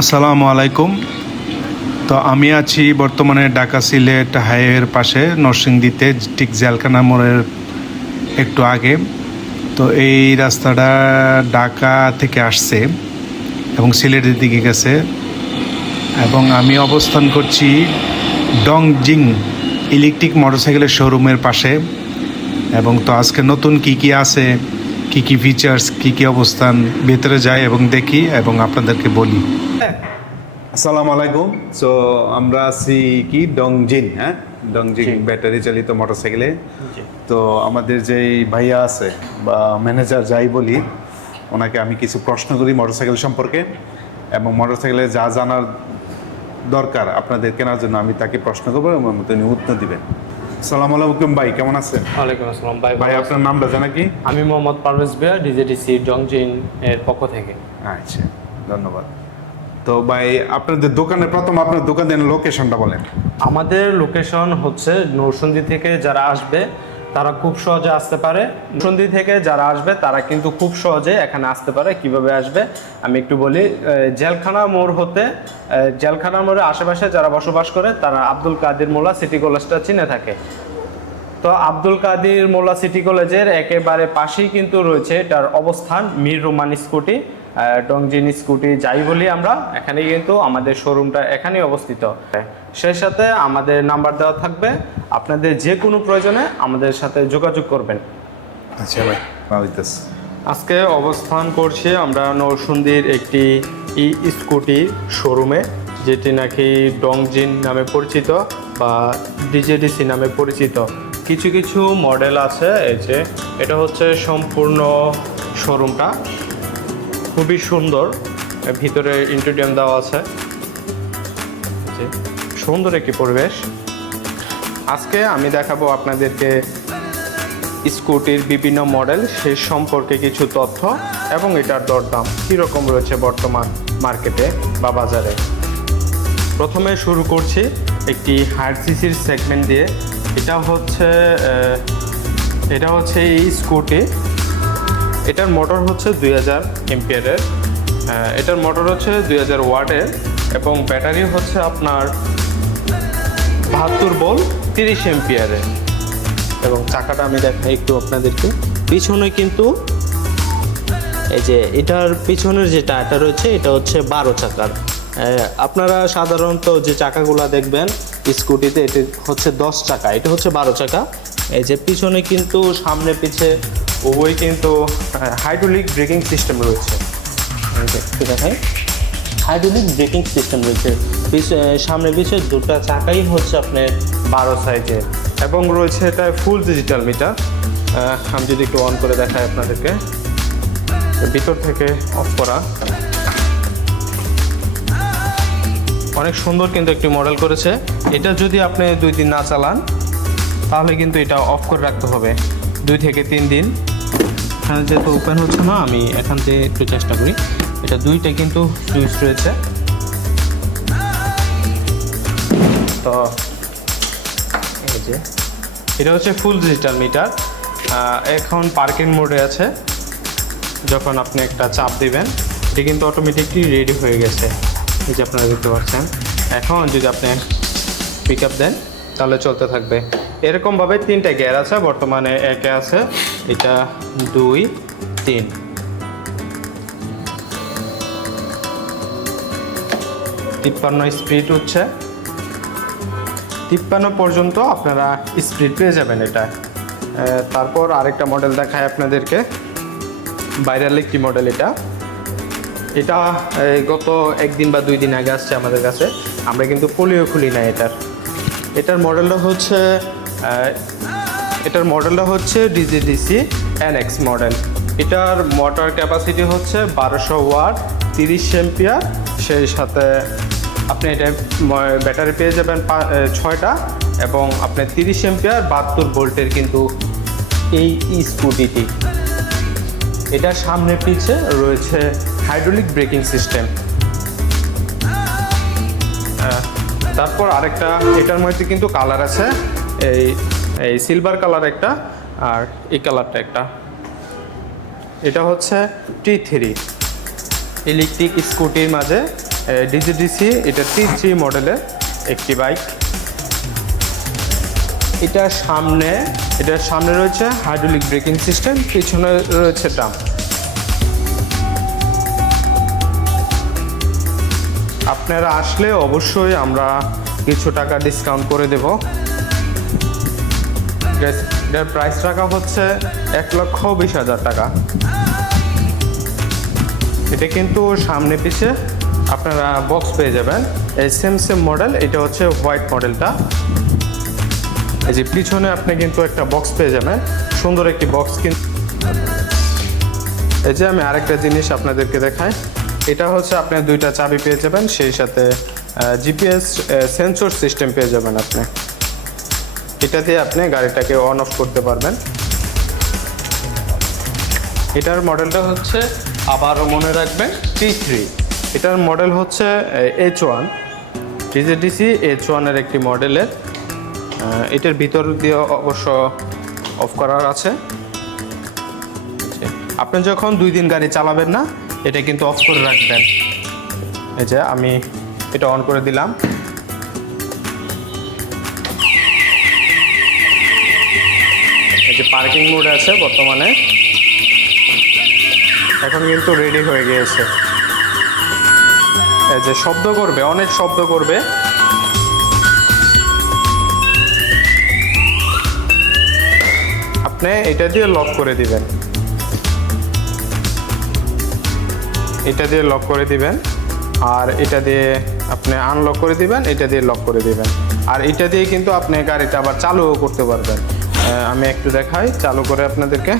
আসসালামু আলাইকুম। তো আমি আছি বর্তমানে ঢাকা সিলেট হাইওয়ের পাশে নরসিংদীতে, ঠিক জেলখানা মোড়ের একটু আগে। তো এই রাস্তাটা ঢাকা থেকে আসছে এবং সিলেটের দিকে গেছে, এবং আমি অবস্থান করছি ডংজিং ইলেকট্রিক মোটরসাইকেলের শোরুমের পাশে। এবং তো আজকে নতুন কি আছে, কি ফিচার্স, কি অবস্থান, ভেতরে যাই এবং দেখি এবং আপনাদেরকে বলি। আসসালামু আলাইকুম। সো আমরা আছি কি ডংজিং, ডংজিং ব্যাটারি চালিত মোটরসাইকেলে। তো আমাদের যেই ভাইয়া আছে বা ম্যানেজার যাই বলি, ওনাকে আমি কিছু প্রশ্ন করি মোটরসাইকেল সম্পর্কে, এবং মোটরসাইকেলে যা জানার দরকার আপনাদের কেনার জন্য আমি তাকে প্রশ্ন করবো এবং তিনি উত্তর দিবেন। আসসালামু আলাইকুম ভাই, কেমন আছেন? ওয়ালাইকুম আসসালাম ভাই। ভাই আপনার নামটা জানা কি? আমি মোহাম্মদ পারভেজ ভাইয়া, ডিজেডিসি ডংজিং এর পক্ষ থেকে। আচ্ছা, ধন্যবাদ। তো ভাই আপনাদের দোকানে প্রথম আপনার দোকানের লোকেশনটা বলেন। আমাদের লোকেশন হচ্ছে নরসিংদী থেকে যারা আসবে তারা খুব সহজে আসতে পারে। নরসিংদী থেকে যারা আসবে তারা কিন্তু খুব সহজে এখানে আসতে পারে। কিভাবে আসবে আমি একটু বলি। জেলখানা মোড় হতে, জেলখানা মোড়ের আশেপাশে যারা বসবাস করে তারা আব্দুল কাদির মোল্লা সিটি কলেজটা চিনে থাকে। তো আব্দুল কাদির মোল্লা সিটি কলেজের একেবারে পাশেই কিন্তু রয়েছে এটার অবস্থান, মীর রোমান স্কুটি, ডংজিং স্কুটি যাই বলি আমরা, এখানেই কিন্তু আমাদের শোরুমটা এখানেই অবস্থিত। সেই সাথে আমাদের নাম্বার দেওয়া থাকবে, আপনাদের যে কোনো প্রয়োজনে আমাদের সাথে যোগাযোগ করবেন। আচ্ছা ভাই, আজকে অবস্থান করছি আমরা নরসিংদীর একটি স্কুটি শোরুমে, যেটি নাকি ডংজিং নামে পরিচিত বা ডিজেডিসি নামে পরিচিত। কিছু কিছু মডেল আছে। এই যে এটা হচ্ছে সম্পূর্ণ শোরুমটা, খুবই সুন্দর। ভিতরে ইন্টেরিয়র দেওয়া আছে, সুন্দর একটি পরিবেশ। আজকে আমি দেখাবো আপনাদেরকে স্কুটির বিভিন্ন মডেল, সে সম্পর্কে কিছু তথ্য এবং এটার দরদাম কীরকম রয়েছে বর্তমান মার্কেটে বা বাজারে। প্রথমে শুরু করছি একটি হায়ার সিসির সেগমেন্ট দিয়ে। এটা হচ্ছে এই স্কুটি। এটার মোটর হচ্ছে 2000 এম্পিয়ারের, এটার মোটর হচ্ছে 2000 ওয়াটের, এবং ব্যাটারি হচ্ছে আপনার 72 ভোল্ট 30 এম্পিয়ারের। এবং চাকাটা আমি দেখাই একটু আপনাদেরকে। পিছনে কিন্তু এই যে এটার পিছনের যে টায়ারটা রয়েছে এটা হচ্ছে 12 চাকার। আপনারা সাধারণত যে চাকাগুলো দেখবেন স্কুটিতে, এটা হচ্ছে 10 চাকা, এটা হচ্ছে 12 চাকা। এই যে পিছনে কিন্তু সামনে পিছে উভয় কিন্তু হাইড্রোলিক ব্রেকিং সিস্টেম রয়েছে। একটু দেখাই, হাইড্রোলিক ব্রেকিং সিস্টেম রয়েছে। সামনে পিছিয়ে দুটো চাকাই হচ্ছে আপনার 12 সাইজের, এবং রয়েছে এটা ফুল ডিজিটাল মিটার। আমি যদি একটু অন করে দেখাই আপনাদেরকে, ভিতর থেকে অফ করা। অনেক সুন্দর কিন্তু একটি মডেল করেছে। এটা যদি আপনি 2 দিন না চালান তাহলে কিন্তু এটা অফ করে রাখতে হবে 2 থেকে 3 দিন। এখানে যেহেতু ওপেন হচ্ছে না, আমি এখান থেকে একটু চেষ্টা করি। এটা 2টা কিন্তু সুইচ রয়েছে। তো এই যে এটা হচ্ছে ফুল ডিজিটাল মিটার। এখন পার্কিং মোডে আছে। যখন আপনি একটা চাপ দিবেন এটা কিন্তু অটোমেটিকলি রেডি হয়ে গেছে, এই যে আপনারা দেখতে পাচ্ছেন। এখন যদি আপনি পিক আপ দেন তাহলে চলতে থাকবে। এরকমভাবে 3টা গিয়ার আছে, বর্তমানে একে আছে, এটা 2, 3। 53 স্পিড হচ্ছে, 53 পর্যন্ত আপনারা স্পিড পেয়ে যাবেন এটা। তারপর আরেকটা মডেল দেখায় আপনাদেরকে, ভাইরাল একটি মডেল। এটা গত 1 দিন বা 2 দিন আগে আসছে আমাদের কাছে। আমরা কিন্তু পোলিও খুলি না এটার মডেলটা হচ্ছে ডিজেডিসি NX মডেল। এটার মোটর ক্যাপাসিটি হচ্ছে 1200 ওয়াট 30 এম্পিয়ার। সেই সাথে আপনি এটা ব্যাটারি পেয়ে যাবেন 6টা, এবং আপনি 30 এম্পিয়ার 72 ভোল্টের কিন্তু এই স্কুটিটি। এটার সামনে পিছে রয়েছে হাইড্রোলিক ব্রেকিং সিস্টেম। তারপর আরেকটা, এটার মধ্যে কিন্তু কালার আছে, এই সিলভার কালার একটা, আর এই কালারটা একটা। এটা হচ্ছে T3 ইলেকট্রিক স্কুটির মাঝে ডিজিডিসি, এটা T3 মডেলের একটি বাইক। এটার সামনে রয়েছে হাইড্রোলিক ব্রেকিং সিস্টেম, পিছনে রয়েছে ডাম্প। আপনারা আসলে অবশ্যই আমরা কিছু টাকা ডিসকাউন্ট করে দেব। এটার প্রাইস রাখা হচ্ছে 1,20,000 টাকা। এটা কিন্তু সামনে পিছে আপনারা বক্স পেয়ে যাবেন, এই সেম মডেল। এটা হচ্ছে হোয়াইট মডেলটা। এই যে পিছনে আপনি কিন্তু একটা বক্স পেয়ে যাবেন, সুন্দর একটি বক্স। কিন্তু এই যে আমি আরেকটা জিনিস আপনাদেরকে দেখাই, এটা হচ্ছে আপনি 2টা চাবি পেয়ে যাবেন, সেই সাথে জিপিএস সেন্সর সিস্টেম পেয়ে যাবেন। আপনি এটা দিয়ে আপনি গাড়িটাকে অন অফ করতে পারবেন। এটার মডেলটা হচ্ছে, আবারও মনে রাখবেন, T3। এটার মডেল হচ্ছে H1, ডিজিডিসি H1 এর একটি মডেলের। এটার ভিতর দিয়ে অবশ্য অফ করার আছে। আপনি যখন 2 দিন গাড়ি চালাবেন না, এটা কিন্তু অফ করে রাখবেন। এই যে আমি এটা অন করে দিলাম। এই যে পার্কিং মোড আছে বর্তমানে, এখন কিন্তু রেডি হয়ে গিয়েছে। এই যে শব্দ করবে, অনেক শব্দ করবে। আপনি এটা দিয়ে লক করে দিবেন, এটা দিয়ে লক করে দিবেন, আর এটা দিয়ে আপনি আনলক করে দিবেন, এটা দিয়ে লক করে দিবেন। আর এটা দিয়ে কিন্তু আপনি গাড়িটা আবার চালুও করতে পারবেন। আমি একটু দেখাই চালু করে আপনাদেরকে।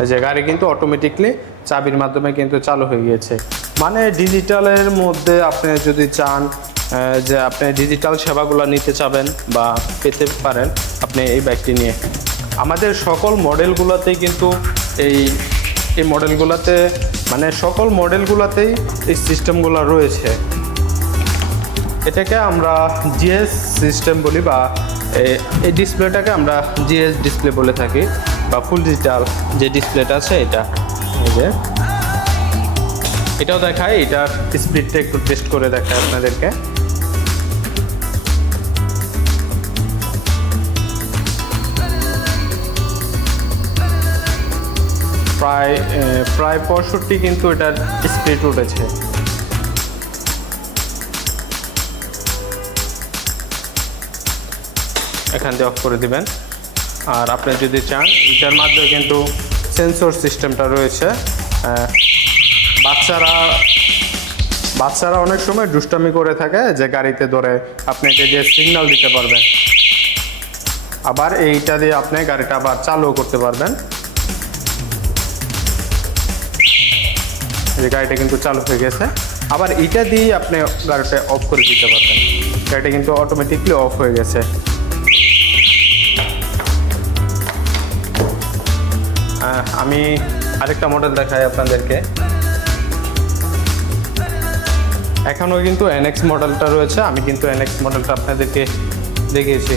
এই যে গাড়ি কিন্তু অটোমেটিকলি চাবির মাধ্যমে কিন্তু চালু হয়ে গিয়েছে। মানে ডিজিটালের মধ্যে আপনি যদি চান যে আপনি ডিজিটাল সেবাগুলো নিতে চাবেন বা পেতে পারেন, আপনি এই বাইকটি নিয়ে আমাদের সকল মডেলগুলোতেই কিন্তু এই মডেলগুলোতে, মানে সকল মডেলগুলোতেই এই সিস্টেমগুলো রয়েছে। এটাকে আমরা জিএস সিস্টেম বলি, বা এই ডিসপ্লেটাকে আমরা জিএস ডিসপ্লে বলে থাকি, বা ফুল ডিজিটাল যে ডিসপ্লেটা আছে এটা। এই যে এটাও দেখায়, এটার স্পিডটা একটু টেস্ট করে দেখায় আপনাদেরকে। প্রায় 65 কিন্তু এটার স্পিড উঠেছে। এখান দিয়ে অফ করে দিবেন। আর আপনি যদি চান, এটার মাধ্যমে কিন্তু সেন্সর সিস্টেমটা রয়েছে। বাচ্চারা অনেক সময় দুষ্টামি করে থাকে যে গাড়িতে ধরে, আপনি এটা দিয়ে সিগন্যাল দিতে পারবেন। আবার এইটা দিয়ে আপনি গাড়িটা আবার চালুও করতে পারবেন। যে গাড়িটা কিন্তু চালু হয়ে গেছে। আবার এটা দিয়ে আপনি গাড়িটা অফ করে দিতে পারবেন। গাড়িটা কিন্তু অটোমেটিকলি অফ হয়ে গেছে। আমি আরেকটা মডেল দেখাই আপনাদেরকে। এখনও কিন্তু এনএক্স মডেলটা রয়েছে, আমি কিন্তু এনএক্স মডেলটা আপনাদেরকে দেখিয়েছি।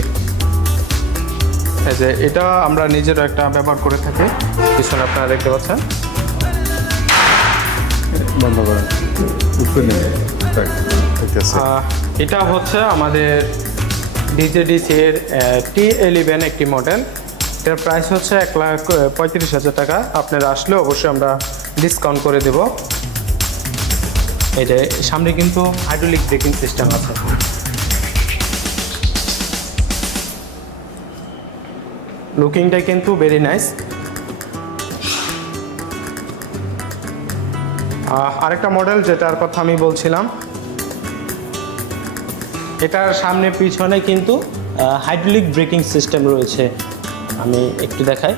এই যে এটা আমরা নিজেরও একটা ব্যবহার করে থাকি, পিছনে আপনারা দেখতে পাচ্ছেন। বন্ধ করেন। এটা হচ্ছে আমাদের ডিজিডিসির T11 একটি মডেল। এটার প্রাইস হচ্ছে 1,35,000 টাকা। আপনারা আসলে অবশ্যই আমরা ডিসকাউন্ট করে দেব। এই যে সামনে কিন্তু হাইড্রোলিক ব্রেকিং সিস্টেম আছে। লুকিংটা কিন্তু ভেরি নাইস। আরেকটা মডেল যেটার কথা আমি বলছিলাম, এটার সামনে পিছনে কিন্তু হাইড্রোলিক ব্রেকিং সিস্টেম রয়েছে। আমি একটু দেখাই।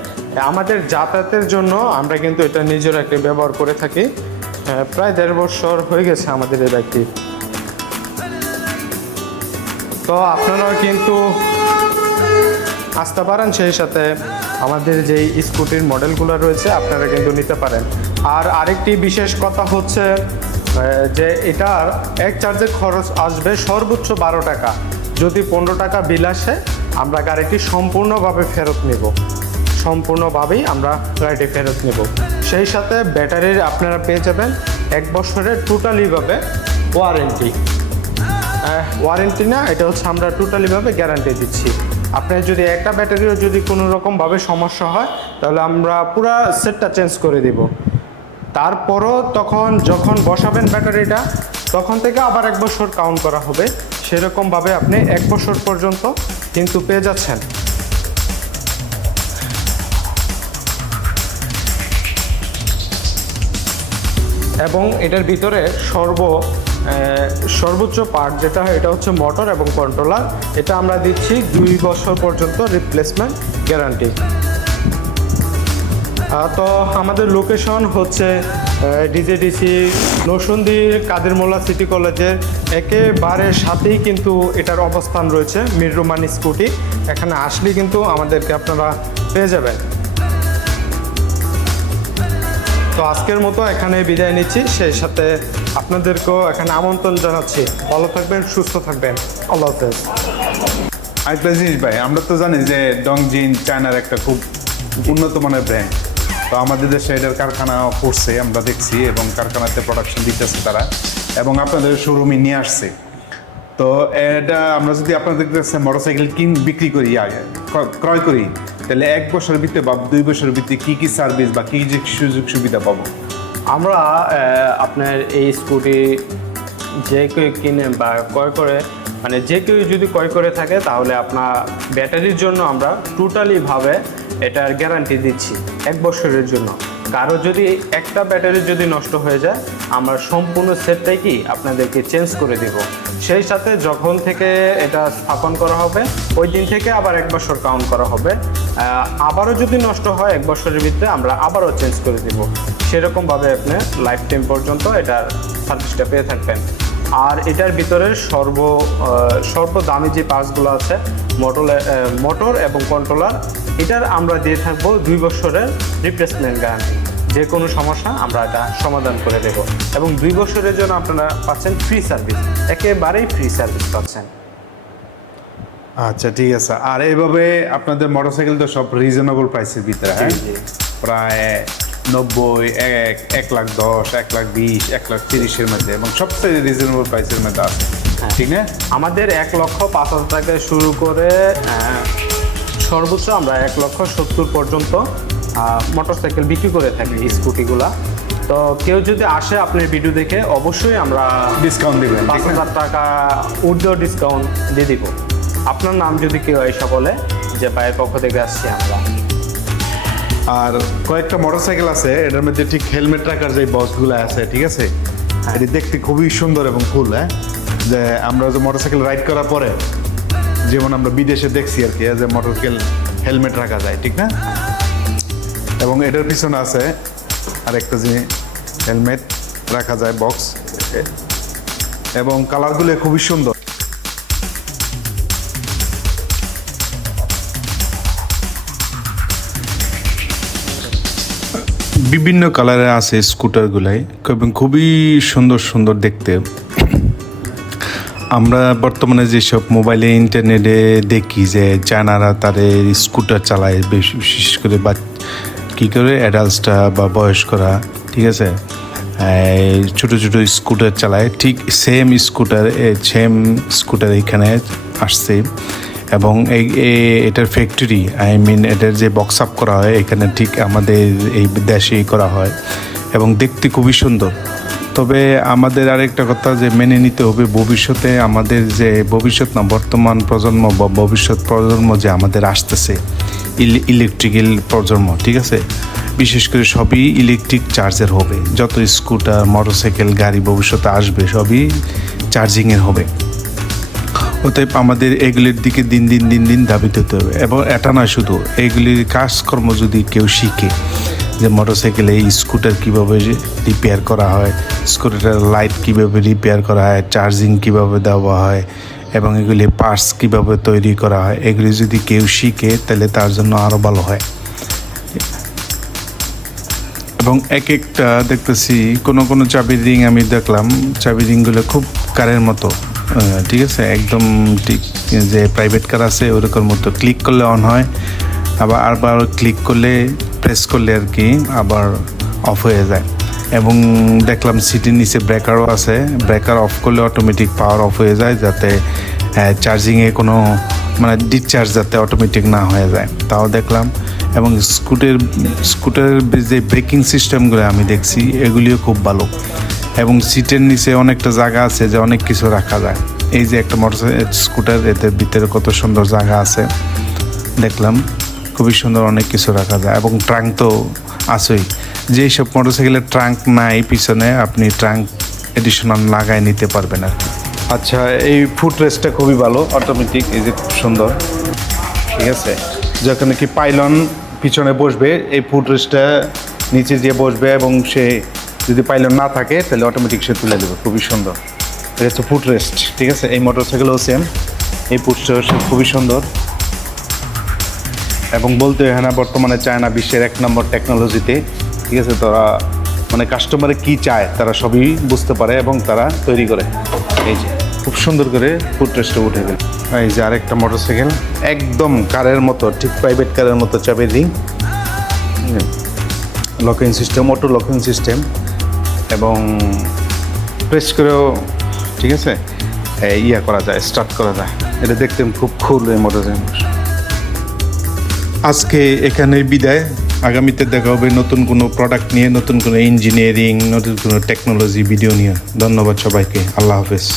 আমাদের যাতায়াতের জন্য আমরা কিন্তু এটা নিজের একটা ব্যবহার করে থাকি। প্রায় 1.5 বছর হয়ে গেছে আমাদের এই বাইকটি। তো আপনারাও কিন্তু আসতে পারেন, সেই সাথে আমাদের যেই স্কুটির মডেলগুলো রয়েছে আপনারা কিন্তু নিতে পারেন। আর আরেকটি বিশেষ কথা হচ্ছে যে এটার এক চার্জের খরচ আসবে সর্বোচ্চ 12 টাকা। যদি 15 টাকা বিল আসে আমরা গাড়িটি সম্পূর্ণভাবে ফেরত নেব, সম্পূর্ণভাবেই আমরা গাড়িটি ফেরত নেব। সেই সাথে ব্যাটারির আপনারা পেয়ে যাবেন 1 বছরের টোটালিভাবে ওয়ারেন্টি। ওয়ারেন্টি না, এটা হচ্ছে আমরা টোটালিভাবে গ্যারান্টি দিচ্ছি। আপনার যদি একটা ব্যাটারিও যদি কোনো রকমভাবে সমস্যা হয় তাহলে আমরা পুরো সেটটা চেঞ্জ করে দিব। তারপরও যখন বসাবেন ব্যাটারিটা তখন থেকে আবার 1 বছর কাউন্ট করা হবে। সেরকমভাবে আপনি 1 বছর পর্যন্ত কিন্তু পেয়ে যাচ্ছেন। এবং এটার ভিতরে সর্বোচ্চ পার্ট যেটা হয় এটা হচ্ছে মোটর এবং কন্ট্রোলার। এটা আমরা দিচ্ছি 2 বছর পর্যন্ত রিপ্লেসমেন্ট গ্যারান্টি। তো আমাদের লোকেশন হচ্ছে ডিজেডিসি নরসিংদী কাদের মোল্লা সিটি কলেজের একেবারে সাথেই কিন্তু এটার অবস্থান রয়েছে, মীর রোমান স্কুটি। এখানে আসলে কিন্তু আমাদেরকে আপনারা পেয়ে যাবেন। তো আজকের মতো এখানে বিদায় নিচ্ছি, সেই সাথে আপনাদেরকেও এখানে আমন্ত্রণ জানাচ্ছি। ভালো থাকবেন, সুস্থ থাকবেন, আল্লাহ হাফেজ। আরেকটা জিনিস ভাই, আমরা তো জানি যে ডংজিন চায়নার একটা খুব উন্নত মানের ব্র্যান্ড। তো আমাদের দেশে এটার কারখানা করছে, আমরা দেখছি, এবং কারখানাতে প্রোডাকশন দিতেছে তারা, এবং আপনাদের শোরুমে নিয়ে আসছে। তো এটা আমরা যদি আপনাদের কাছে মোটরসাইকেল বিক্রি করি, আগে ক্রয় করি, তাহলে 1 বছরের ভিতরে বা 2 বছরের ভিতরে কী কী সার্ভিস বা কী যে সুযোগ সুবিধা পাবো? আমরা আপনার এই স্কুটি যে কেউ কিনে বা ক্রয় করে, মানে যে কেউ যদি ক্রয় করে থাকে তাহলে আপনার ব্যাটারির জন্য আমরা টোটালিভাবে এটার গ্যারান্টি দিচ্ছি 1 বছরের জন্য। কারো যদি একটা ব্যাটারি যদি নষ্ট হয়ে যায় আমরা সম্পূর্ণ সেটটাই কি আপনাদেরকে চেঞ্জ করে দেব। সেই সাথে যখন থেকে এটা স্থাপন করা হবে ওই দিন থেকে আবার 1 বছর কাউন্ট করা হবে। আবারও যদি নষ্ট হয় 1 বছরের ভিতরে আমরা আবারও চেঞ্জ করে দেব। সেরকমভাবে আপনি লাইফ টাইম পর্যন্ত এটার সার্ভিসটা পেয়ে থাকবেন। আর এটার ভিতরে সর্বদামি যে পার্টসগুলো আছে মোটর এবং কন্ট্রোলার, এটার আমরা দিয়ে থাকবো 2 বছরের রিপ্লেসমেন্ট গ্যারান্টি। যে কোনো সমস্যা আমরা এটা সমাধান করে দেব, এবং 2 বছরের জন্য আপনারা পাচ্ছেন ফ্রি সার্ভিস, একেবারেই ফ্রি সার্ভিস পাচ্ছেন। আচ্ছা, ঠিক আছে। আর এইভাবে আপনাদের মোটরসাইকেল তো সব রিজনেবল প্রাইসের ভিতরে, হ্যাঁ? প্রায় 90, 1,10,000, 1,20,000, 1,30,000 মধ্যে, এবং সবচেয়ে রিজনেবল প্রাইসের মধ্যে আছে, ঠিক না? আমাদের 1,05,000 থেকে শুরু করে সর্বোচ্চ আমরা 1,70,000 পর্যন্ত মোটরসাইকেল বিক্রি করে থাকি, স্কুটিগুলা। তো কেউ যদি আসে আপনার ভিডিও দেখে অবশ্যই আমরা ডিসকাউন্ট দিবেন, 5,000 টাকা ঊর্ধ্ব ডিসকাউন্ট দিয়ে দিব। আপনার নাম যদি কেউ এসে বলে যে ভাইয়ের পক্ষ থেকে আসছি আমরা। আর কয়েকটা মোটরসাইকেল আছে এটার মধ্যে ঠিক হেলমেট রাখার যে বক্সগুলো আছে, ঠিক আছে, এটি দেখতে খুবই সুন্দর এবং ফুল। হ্যাঁ, যে আমরা যে মোটরসাইকেল রাইড করার পরে যেমন আমরা বিদেশে দেখছি আর কি, যে মোটরসাইকেল হেলমেট রাখা যায়, ঠিক না? এবং এটার পিছনে আছে আরেকটা যে হেলমেট রাখা যায় বক্স, এবং কালারগুলো খুবই সুন্দর। বিভিন্ন কালারে আছে স্কুটারগুলাই, এবং খুবই সুন্দর সুন্দর দেখতে। আমরা বর্তমানে যেসব মোবাইলে ইন্টারনেটে দেখি যে চায়নারা তাদের স্কুটার চালায়, বিশেষ করে বা কী করে অ্যাডাল্টসটা বা বয়স্করা, ঠিক আছে, ছোটো ছোটো স্কুটার চালায়, ঠিক সেম স্কুটার এখানে আসছে। এবং এটার ফ্যাক্টরি, এটার যে বক্স আপ করা হয় এখানে ঠিক আমাদের এই দেশেই করা হয়, এবং দেখতে খুবই সুন্দর। তবে আমাদের আরেকটা কথা যে মেনে নিতে হবে, ভবিষ্যতে আমাদের যে বর্তমান প্রজন্ম বা ভবিষ্যৎ প্রজন্ম যে আমাদের আসতেছে, ইলেকট্রিক্যাল প্রজন্ম, ঠিক আছে, বিশেষ করে সবই ইলেকট্রিক চার্জের হবে। যত স্কুটার, মোটরসাইকেল, গাড়ি ভবিষ্যতে আসবে সবই চার্জিংয়ের হবে। অতএব আমাদের এগুলির দিকে দিন দিন ধাবিত হতে হবে। এবং এটা নয়, শুধু এগুলির কাজকর্ম যদি কেউ শিখে, যে মোটরসাইকেলে স্কুটার কীভাবে রিপেয়ার করা হয়, স্কুটারের লাইট কীভাবে রিপেয়ার করা হয়, চার্জিং কীভাবে দেওয়া হয়, এবং এগুলি পার্টস কীভাবে তৈরি করা হয়, এগুলি যদি কেউ শিখে তাহলে তার জন্য আরও ভালো হয়। এবং একটা দেখতেছি কোনো চাবির রিং, আমি দেখলাম চাবির রিংগুলো খুব কারের মতো, ঠিক আছে, একদম ঠিক যে প্রাইভেট কার আছে ওরকম মতো ক্লিক করলে অন হয়, আবার ক্লিক করলে প্রেস করলে আর কি আবার অফ হয়ে যায়। এবং দেখলাম সিটির নিচে ব্রেকারও আছে, ব্রেকার অফ করলে অটোমেটিক পাওয়ার অফ হয়ে যায়, যাতে চার্জিংয়ে কোনো মানে ডিসচার্জ যাতে অটোমেটিক না হয়ে যায় তাও দেখলাম। এবং স্কুটারের যে ব্রেকিং সিস্টেমগুলো আমি দেখছি এগুলিও খুব ভালো। এবং সিটের নিচে অনেকটা জায়গা আছে যে অনেক কিছু রাখা যায়। এই যে একটা স্কুটার, এদের ভিতরে কত সুন্দর জায়গা আছে দেখলাম, খুবই সুন্দর অনেক কিছু রাখা যায়। এবং ট্রাঙ্ক তো আছেই, যেই সব মোটরসাইকেলের ট্রাঙ্ক নাই পিছনে আপনি ট্রাঙ্ক এডিশনাল লাগাই নিতে পারবেন আর কি। আচ্ছা, এই ফুট রেস্টটা খুবই ভালো, অটোমেটিক, এই যে খুব সুন্দর, ঠিক আছে। যখন কি পাইলন পিছনে বসবে এই ফুট রেস্টটা নিচে দিয়ে বসবে, এবং সে যদি পাইলন না থাকে তাহলে অটোমেটিক সে তুলে দেবে, খুবই সুন্দর। এটা হচ্ছে ফুট রেস্ট, ঠিক আছে। এই মোটরসাইকেলও সেম, এই ফুট রেস্ট খুবই সুন্দর। এবং বলতে হয় না, বর্তমানে চায়না বিশ্বের 1 নম্বর টেকনোলজিতে, ঠিক আছে। তারা মানে কাস্টমারে কি চায় তারা সবই বুঝতে পারে এবং তারা তৈরি করে। এই যে খুব সুন্দর করে ফুট রেস্টে উঠে গেল। এই যে আরেকটা মোটরসাইকেল, একদম কারের মতো, ঠিক প্রাইভেট কারের মতো চাপে দিই, locking system, auto locking system, এবং প্রেস করেও, ঠিক আছে, ইয়া করা যায়, স্টার্ট করা যায়। এটা দেখতে খুব কুল এই মোটরসাইকেল। আজকে এখানে বিদায়, আগামীতে দেখা হবে নতুন কোনো প্রোডাক্ট নিয়ে, নতুন কোনো ইঞ্জিনিয়ারিং, নতুন কোনো টেকনোলজি ভিডিও নিয়ে। ধন্যবাদ সবাইকে, আল্লাহ হাফেজ।